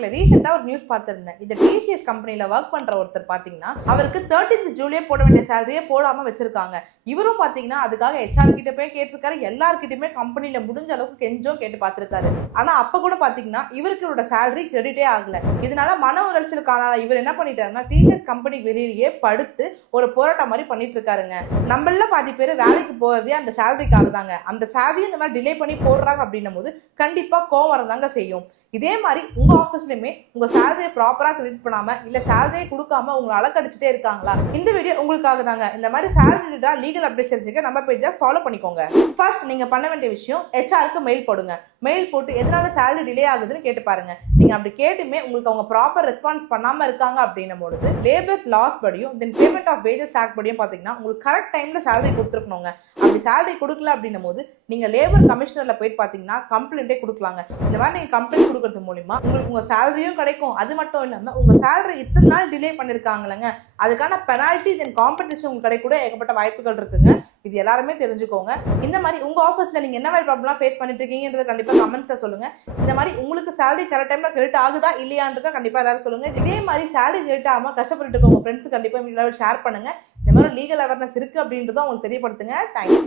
பேங்க்ல ரீசெண்டா ஒரு நியூஸ் பார்த்திருந்தேன். இந்த டிசிஎஸ் கம்பெனில ஒர்க் பண்ற ஒருத்தர் பாத்தீங்கன்னா அவருக்கு 13th ஜூலை போட வேண்டிய சேலரியே போடாம வச்சிருக்காங்க. இவரும் பாத்தீங்கன்னா அதுக்காக ஹெச்ஆர் கிட்ட போய் கேட்டிருக்காரு. எல்லார்கிட்டயுமே கம்பெனில முடிஞ்ச அளவுக்கு கெஞ்சும் கேட்டு பார்த்திருக்காரு. ஆனா அப்ப கூட பாத்தீங்கன்னா இவருக்கு சேலரி கிரெடிட்டே ஆகல. இதனால மன உளைச்சலுக்கான இவர் என்ன பண்ணிட்டாருன்னா டிசிஎஸ் கம்பெனி வெளியிலேயே படுத்து ஒரு போராட்டம் மாதிரி பண்ணிட்டு இருக்காருங்க. நம்மள பாதி பேர் வேலைக்கு போறதே அந்த சேலரிக்காக தாங்க. அந்த சேலரி இந்த மாதிரி டிலே பண்ணி போடுறாங்க அப்படின்னும் போது கண்டிப்பா கோவம் வரதாங்க செய்யும். இதே மாதிரி உங்க ஆஃபீஸ்லயுமே உங்க சேலரியை ப்ராப்பரா கிரெடிட் பண்ணாம இல்ல சேலரியை கொடுக்காம உங்களை அலக்கடிச்சிட்டே இருக்காங்களா? இந்த வீடியோ உங்களுக்காக தாங்க. இந்த மாதிரி சேலரி லீகல் அப்டேட் தெரிஞ்சுக்க நம்ம பேஜை ஃபாலோ பண்ணிக்கோங்க. ஃபர்ஸ்ட் நீங்க பண்ண வேண்டிய விஷயம் ஹெச்ஆருக்கு மெயில் போடுங்க. மெயில் போட்டு எதனால சேலரி டிலே ஆகுதுன்னு கேட்டு பாருங்க. நீங்க அப்படி கேட்டுமே உங்களுக்கு அவங்க ப்ராப்பர் ரெஸ்பான்ஸ் பண்ணாம இருக்காங்க அப்படின்னும் பொழுது லேபர்ஸ் லாஸ் படியும் then payment of wages act படியும் பாத்தீங்கன்னா உங்களுக்கு கரெக்ட் டைம்ல சேலரி கொடுத்துருக்கணுங்க. அப்படி சேலரி கொடுக்கல அப்படின்னும் போது நீங்க லேபர் கமிஷனர்ல போயிட்டு பாத்தீங்கன்னா கம்ப்ளைண்டே கொடுக்கலாங்க. இந்த மாதிரி நீங்க கம்ப்ளைண்ட் கொடுக்கறது மூலியமா உங்களுக்கு உங்க சேலரியும் கிடைக்கும். அது மட்டும் இல்லாம உங்க சேலரி இத்தனை நாள் டிலே பண்ணிருக்காங்களங்க அதுக்கான பெனால்டி தென் காம்பன்சேஷன் உங்களுக்கு கிடைக்க கூட ஏகப்பட்ட வாய்ப்புகள் இருக்குங்க. இது எல்லாருமே தெரிஞ்சுக்கோங்க. இந்த மாதிரி உங்க ஆஃபீஸ்ல நீங்க என்ன மாதிரி ப்ராப்ளம் ஃபேஸ் பண்ணிட்டு இருக்கீங்கன்றத கண்டிப்பா கமெண்ட்ஸ்ல சொல்லுங்க. இந்த மாதிரி உங்களுக்கு சேலரி கரெக்ட் டைம்ல கிரெடிட் ஆகுதா இல்லையான்றத கண்டிப்பா எல்லாரும் சொல்லுங்க. இதே மாதிரி சேலரி கிரெடிட் ஆகாம கஷ்டப்பட்டு இருக்க உங்க ஃப்ரெண்ட்ஸ் கண்டிப்பா ஷேர் பண்ணுங்க. இந்த மாதிரி லீகல் அவேர்னஸ் இருக்கு அப்படின்றத உங்களுக்கு தெரியப்படுத்துங்க. தேங்க்யூ.